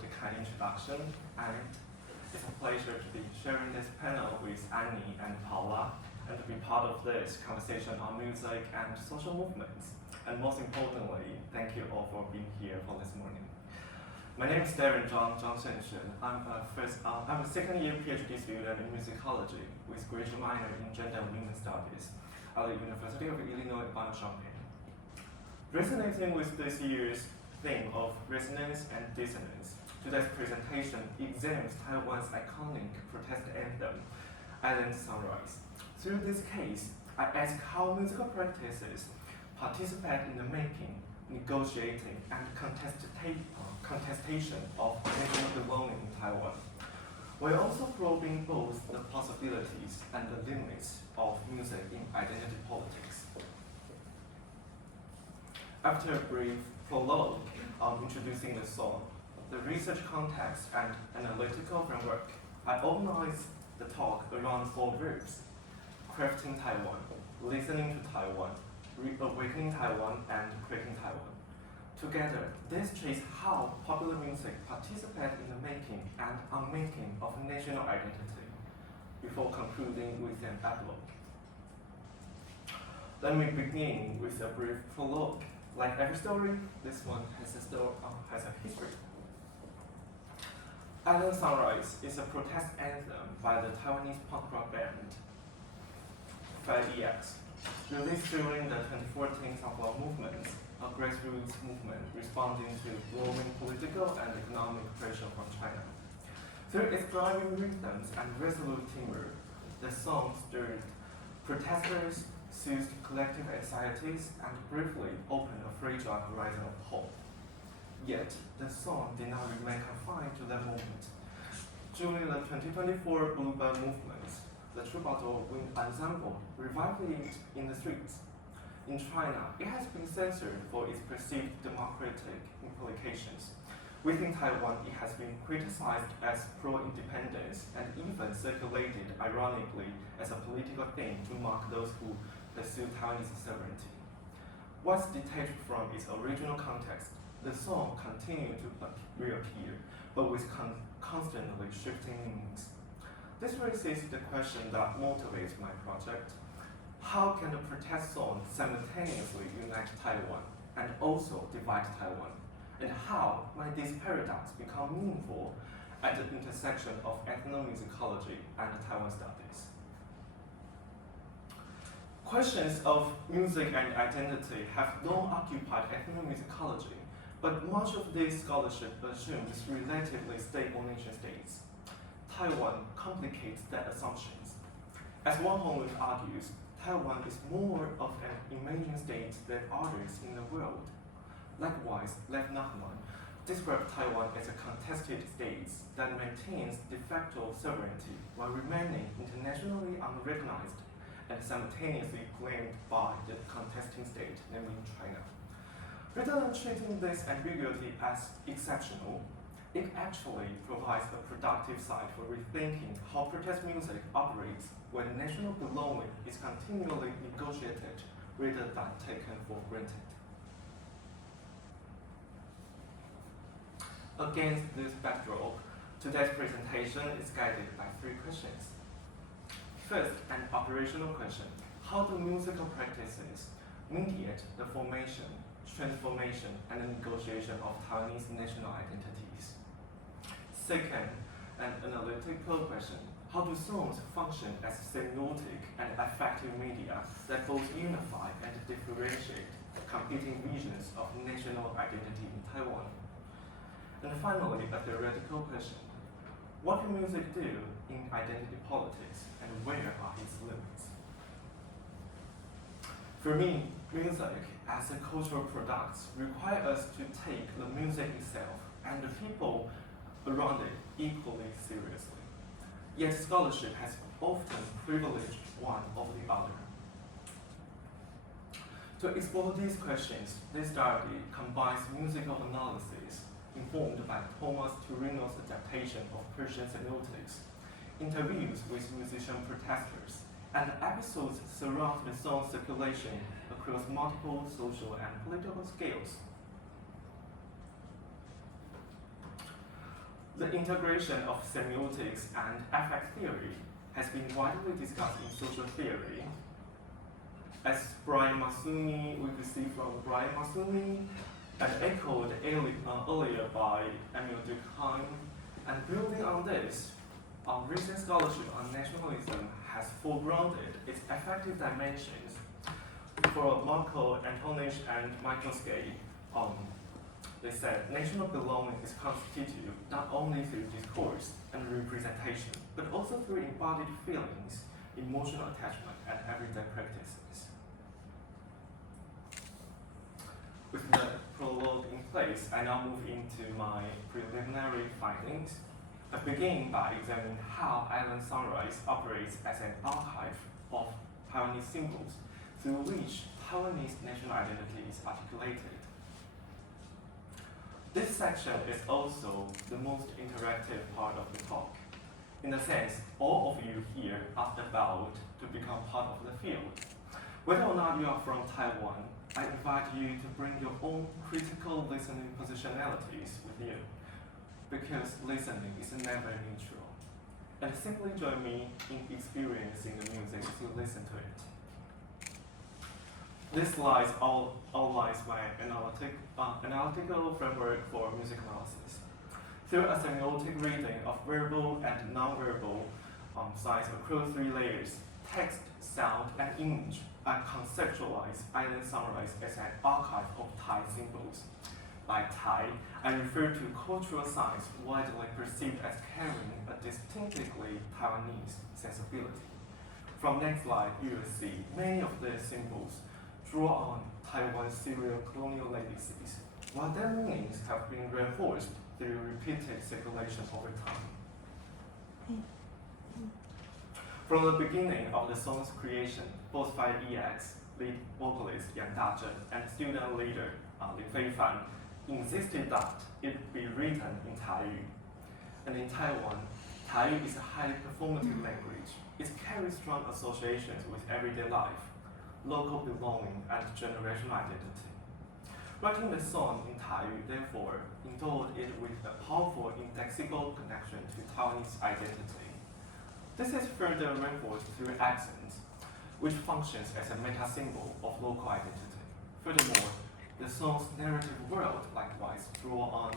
the kind introduction, and it's a pleasure to be sharing this panel with Annie and Paula, and to be part of this conversation on music and social movements. And most importantly, thank you all for being here for this morning. My name is Darren Sheng-Hsuan. I'm a second-year PhD student in musicology with graduate minor in gender and women's studies at the University of Illinois Urbana-Champaign. Resonating with this year's theme of resonance and dissonance, today's presentation examines Taiwan's iconic protest anthem, Island Sunrise. Through this case, I ask how musical practices participate in the making, negotiating, and contestation of national belonging in Taiwan, while also probing both the possibilities and the limits of music in identity politics. After a brief prologue introducing the song, the research context and analytical framework, I organized the talk around 4 groups: crafting Taiwan, listening to Taiwan, reawakening Taiwan, and creating Taiwan. Together, this traces how popular music participates in the making and unmaking of national identity, before concluding with an epilogue. Let me begin with a brief prologue. Like every story, this one has a history. Island Sunrise is a protest anthem by the Taiwanese punk rock band 5EX, released during the 2014 Sunflower Movement, a grassroots movement responding to growing political and economic pressure from China. Through its driving rhythms and resolute timbre, the song stirred protesters, soothed collective anxieties, and briefly opened a fragile horizon of hope. Yet, the song did not remain confined to that moment. During the 2024 Urbana movement, the Troubadour Wind Ensemble revived it in the streets. In China, it has been censored for its perceived democratic implications. Within Taiwan, it has been criticized as pro-independence and even circulated ironically as a political thing to mock those who pursue Taiwanese sovereignty. Once detached from its original context, the song continued to reappear, but with constantly shifting meanings. This raises the question that motivates my project. How can a protest song simultaneously unite Taiwan and also divide Taiwan? And how might this paradox become meaningful at the intersection of ethnomusicology and Taiwan studies? Questions of music and identity have long occupied ethnomusicology, but much of this scholarship assumes relatively stable nation states. Taiwan complicates that assumptions. As Wang Hongwen argues, Taiwan is more of an emerging state than others in the world. Likewise, Lev Nachman described Taiwan as a contested state that maintains de facto sovereignty while remaining internationally unrecognized and simultaneously claimed by the contesting state, namely China. Rather than treating this ambiguity as exceptional, it actually provides a productive site for rethinking how protest music operates when national belonging is continually negotiated rather than taken for granted. Against this backdrop, today's presentation is guided by 3 questions. First, an operational question: how do musical practices mediate the formation, transformation, and the negotiation of Taiwanese national identities? Second, an analytical question: how do songs function as semiotic and affective media that both unify and differentiate competing visions of national identity in Taiwan? And finally, a theoretical question: what can music do in identity politics, and where are its limits? For me, music as a cultural product requires us to take the music itself and the people around it equally seriously. Yet scholarship has often privileged one over the other. To explore these questions, this study combines musical analysis informed by Thomas Turino's adaptation of Persian semiotics, interviews with musician protesters, and episodes surround the song's circulation across multiple social and political scales. The integration of semiotics and affect theory has been widely discussed in social theory. As Brian Masumi, we received from Brian Masumi, and echoed earlier by Emil Durkheim. And building on this, recent scholarship on nationalism has foregrounded its affective dimensions. For Marco Antonich and Michael Skay, they said national belonging is constituted not only through discourse and representation, but also through embodied feelings, emotional attachment, and everyday practices. With the prologue in place, I now move into my preliminary findings. I begin by examining how Island Sunrise operates as an archive of Taiwanese symbols through which Taiwanese national identity is articulated. This section is also the most interactive part of the talk. In a sense, all of you here are about to become part of the field. Whether or not you are from Taiwan, I invite you to bring your own critical listening positionalities with you, because listening is never neutral. And simply join me in experiencing the music to listen to it. This slide outlines my analytical framework for music analysis. Through a semiotic reading of verbal and non-verbal signs across 3 layers, text, sound, and image, I conceptualize Island Sunrise as an archive of Thai symbols. Like Thai, I refer to cultural signs widely perceived as carrying a distinctively Taiwanese sensibility. From next slide, you will see many of these symbols draw on Taiwan's serial colonial legacies, while their meanings have been reinforced through repeated circulation over time. From the beginning of the song's creation, both 5EX, lead vocalist Yang Dazhen, and student leader Lin Feifan insisted that it be written in Taiyu. And in Taiwan, Taiyu is a highly performative language. It carries strong associations with everyday life, local belonging, and generational identity. Writing the song in Taiyu, therefore, endowed it with a powerful indexical connection to Taiwanese identity. This is further reinforced through accents, which functions as a meta-symbol of local identity. Furthermore, the song's narrative world likewise draw on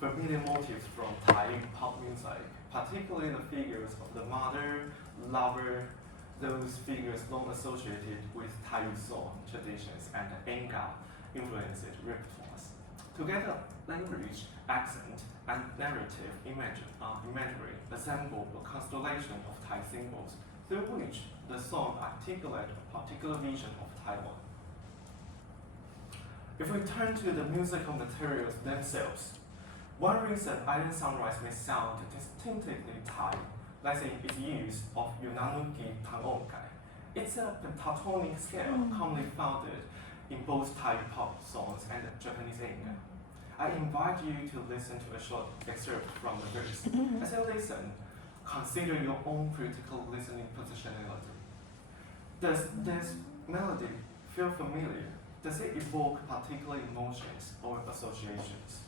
familiar motifs from Thai pop music, particularly the figures of the mother, lover, those figures long associated with Thai song traditions and Enga influenced repertoires. Together, language, accent, and narrative imagery assemble a constellation of Thai symbols through which the song articulates a particular vision of Taiwan. If we turn to the musical materials themselves, one reason Island Sunrise may sound distinctively Thai lies in its use of Yunanuki Tangongai. It's a pentatonic scale commonly found in both Thai pop songs and Japanese enga. I invite you to listen to a short excerpt from the verse. As you listen, consider your own critical listening positionality. Does this melody feel familiar? Does it evoke particular emotions or associations?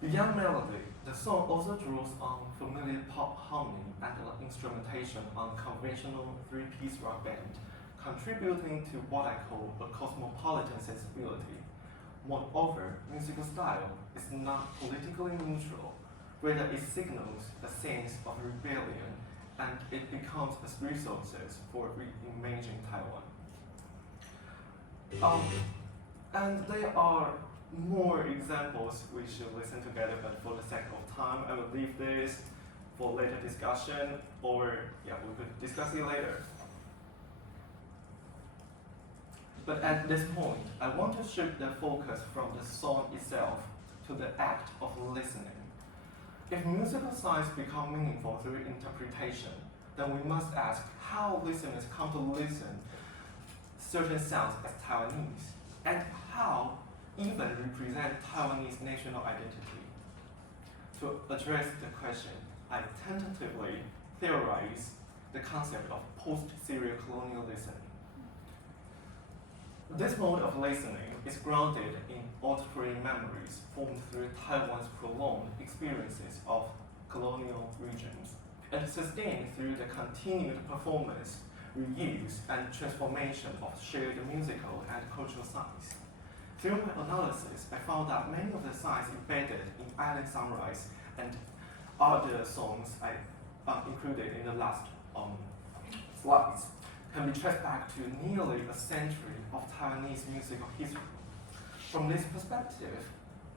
Beyond melody, the song also draws on familiar pop harmony and instrumentation on conventional 3-piece rock band, contributing to what I call a cosmopolitan sensibility. Moreover, musical style is not politically neutral, rather it signals a sense of rebellion, and it becomes a resource for reimagining Taiwan. And there are more examples we should listen together, but for the sake of time, I will leave this for later discussion, or we could discuss it later. But at this point, I want to shift the focus from the song itself to the act of listening. If musical signs become meaningful through interpretation, then we must ask how listeners come to listen certain sounds as Taiwanese, and how even represent Taiwanese national identity. To address the question, I tentatively theorize the concept of post-serial colonial listening. This mode of listening is grounded in auditory memories formed through Taiwan's prolonged experiences of colonial regions, and sustained through the continued performance, reuse, and transformation of shared musical and cultural signs. Through my analysis, I found that many of the signs embedded in Island Sunrise and other songs I included in the last slides can be traced back to nearly a century of Taiwanese musical history. From this perspective,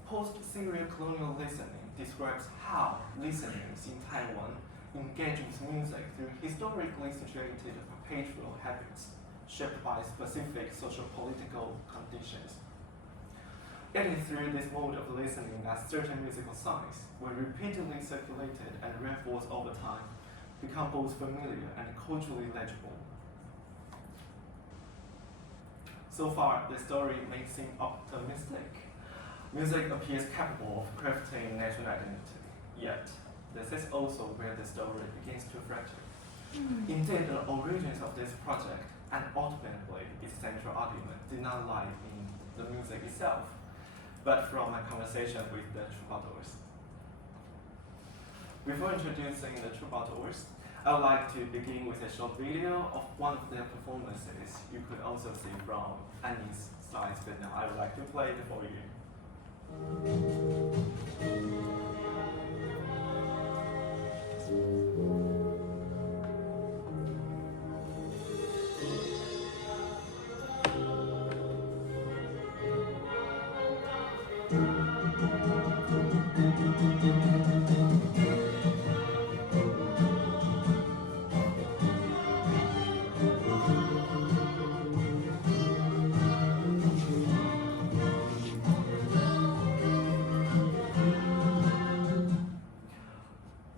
post-serial colonial listening describes how listeners in Taiwan engage with music through historically situated perpetual habits shaped by specific social-political conditions. It is through this mode of listening that certain musical signs were repeatedly circulated and reinforced over time, become both familiar and culturally legible. So far, the story may seem optimistic. Music appears capable of crafting national identity, yet this is also where the story begins to fracture. Indeed, the origins of this project and ultimately its central argument did not lie in the music itself, but from my conversation with the troubadours. Before introducing the troubadours, I would like to begin with a short video of one of their performances. You could also see from Annie's slides, but now I would like to play it for you.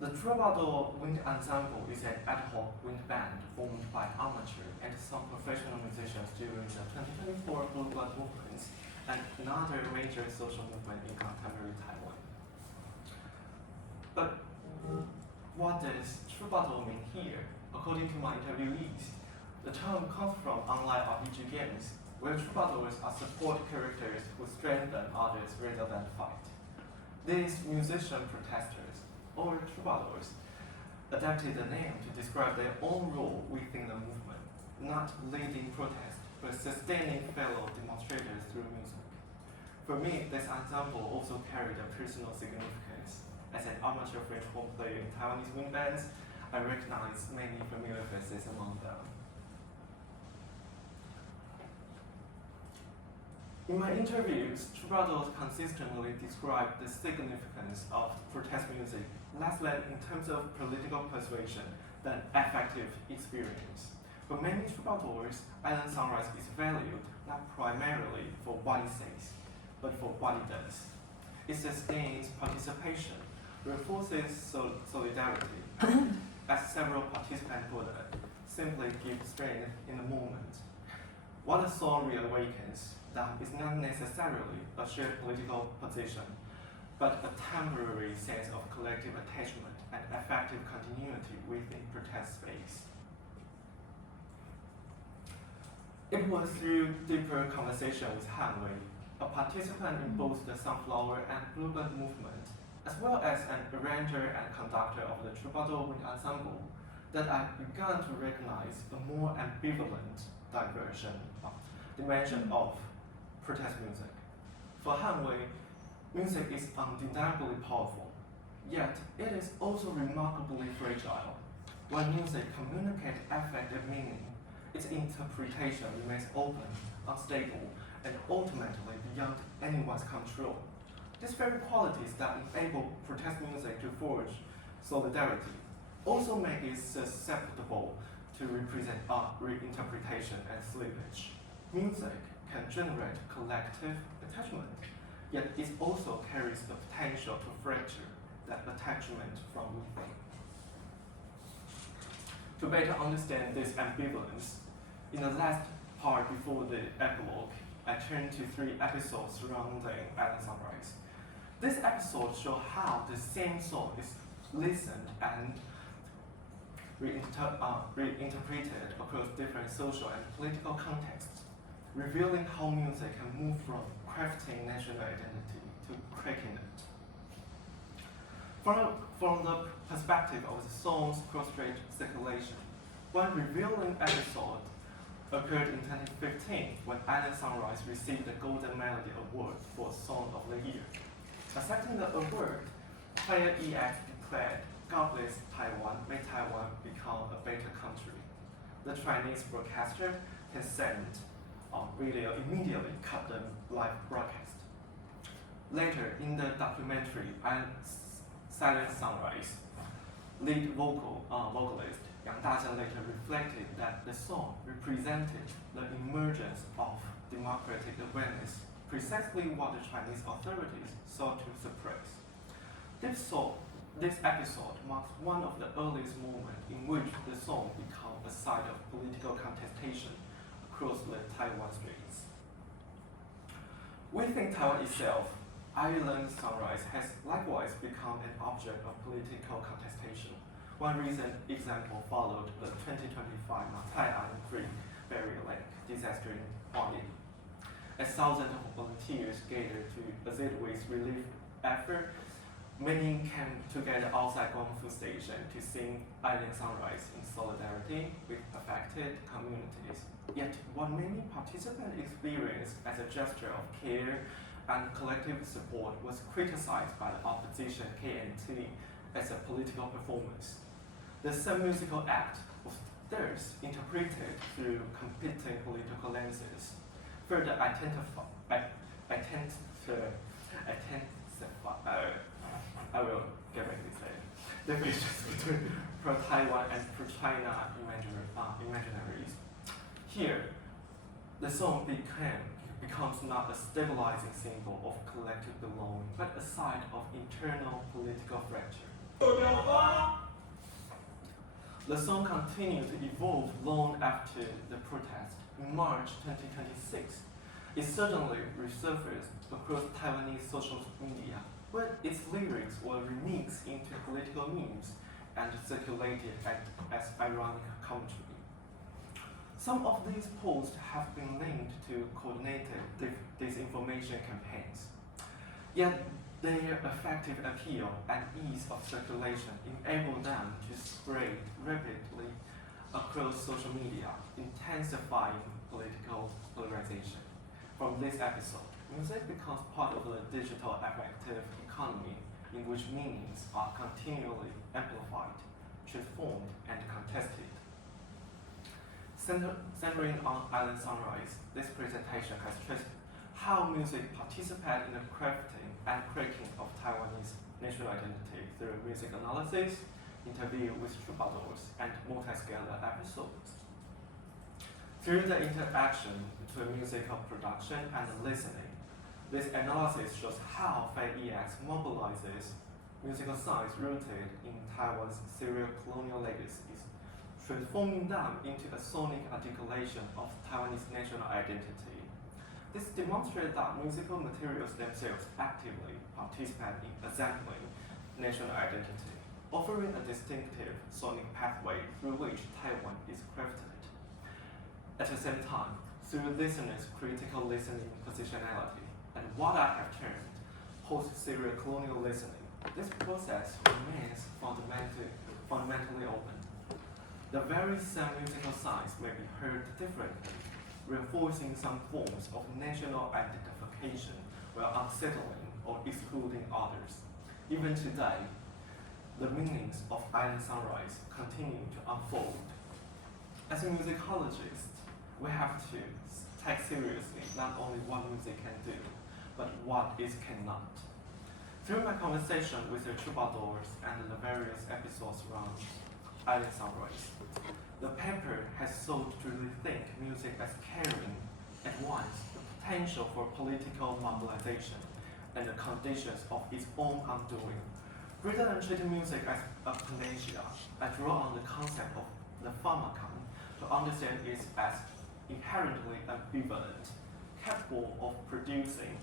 The Troubadour Wind Ensemble is an ad hoc wind band formed by amateur and some professional musicians during the 2024 Blue Blood movement and another major social movement in contemporary Taiwan. But what does troubadour mean here? According to my interviewees, the term comes from online RPG games, where troubadours are support characters who strengthen others rather than fight. These musician protesters, or troubadours, adapted the name to describe their own role within the movement, not leading protest, but sustaining fellow demonstrators through music. For me, this ensemble also carried a personal significance. As an amateur French horn player in Taiwanese wind bands, I recognize many familiar faces among them. In my interviews, troubadours consistently describe the significance of protest music less than in terms of political persuasion than affective experience. For many troubadours, Island Sunrise is valued not primarily for what it says, but for what it does. It sustains participation, reinforces solidarity, as several participants put it, simply gives strength in the moment. What the song Reawakens is not necessarily a shared political position, but a temporary sense of collective attachment and effective continuity within protest space. It was through deeper conversation with Han Wei, a participant in both the Sunflower and Bluebird movement, as well as an arranger and conductor of the Troubadour Wind Ensemble, that I began to recognize a more ambivalent dimension of protest music. For Han Wei, music is undeniably powerful, yet it is also remarkably fragile. When music communicates affective meaning, its interpretation remains open, unstable, and ultimately beyond anyone's control. These very qualities that enable protest music to forge solidarity also make it susceptible to represent reinterpretation and slippage. Music can generate collective attachment, yet it also carries the potential to fracture that attachment from within. To better understand this ambivalence, in the last part before the epilogue, I turn to 3 episodes surrounding Island Sunrise. This episode shows how the same song is listened and reinterpreted across different social and political contexts, revealing how music can move from crafting national identity to cracking it. From the perspective of the song's cross-strait circulation, one revealing episode occurred in 2015 when Island Sunrise received the Golden Melody Award for Song of the Year. Accepting the award, player EX declared, "God bless Taiwan, may Taiwan become a better country." The Chinese broadcaster Tencent video immediately cut the live broadcast. Later in the documentary Silent Sunrise, lead vocalist Yang Dazhen later reflected that the song represented the emergence of democratic awareness, precisely what the Chinese authorities sought to suppress. This episode marks one of the earliest moments in which the song became a site of political contestation across the Taiwan streets. Within Taiwan itself, Island Sunrise has likewise become an object of political contestation. One recent example followed the 2025 Taiwan Creek Barrier Lake disaster in Chuang. As thousands of volunteers gathered to assist with relief effort, many came together outside Guangfu Station to sing Island Sunrise in solidarity with affected communities. Yet what many participants experienced as a gesture of care and collective support was criticized by the opposition KNT as a political performance. The same musical act was thus interpreted through competing political lenses, further I will get back to say the divisions between pro-Taiwan and pro-China imaginaries. Here, the song becomes not a stabilizing symbol of collective belonging, but a site of internal political fracture. The song continued to evolve long after the protest. In March 2026, it suddenly resurfaced across Taiwanese social media, where its lyrics were remixed into political memes and circulated as ironic commentary. Some of these posts have been linked to coordinated disinformation campaigns. Yet their effective appeal and ease of circulation enable them to spread rapidly across social media, intensifying political polarization. From this episode, music becomes part of the digital affective economy in which meanings are continually amplified, transformed, and contested. Centering on Island Sunrise, this presentation has traced how music participates in the crafting and cracking of Taiwanese national identity through music analysis, interview with troubadours, and multi-scale episodes. Through the interaction between musical production and listening, this analysis shows how FEX mobilizes musical science rooted in Taiwan's serial colonial legacies, transforming them into a sonic articulation of Taiwanese national identity. This demonstrates that musical materials themselves actively participate in assembling national identity, offering a distinctive sonic pathway through which Taiwan is crafted. At the same time, through listeners' critical listening positionality and what I have termed post-serial colonial listening, this process remains fundamentally open. The very same musical signs may be heard differently, reinforcing some forms of national identification while unsettling or excluding others. Even today, the meanings of Island Sunrise continue to unfold. As a musicologist, we have to take seriously not only what music can do, but what it cannot. Through my conversation with the troubadours and the various episodes around Island Sunrise, the paper has sought to rethink music as carrying at once the potential for political mobilization and the conditions of its own undoing. Rather than treating music as a panacea, I draw on the concept of the pharmacon to understand it as inherently ambivalent, capable of producing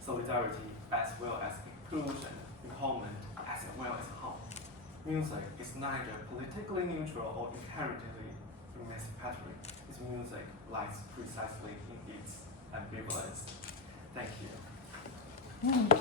solidarity as well as inclusion, empowerment, as well as harm. Music is neither politically neutral or inherently emancipatory. Its music lies precisely in its ambivalence. Thank you.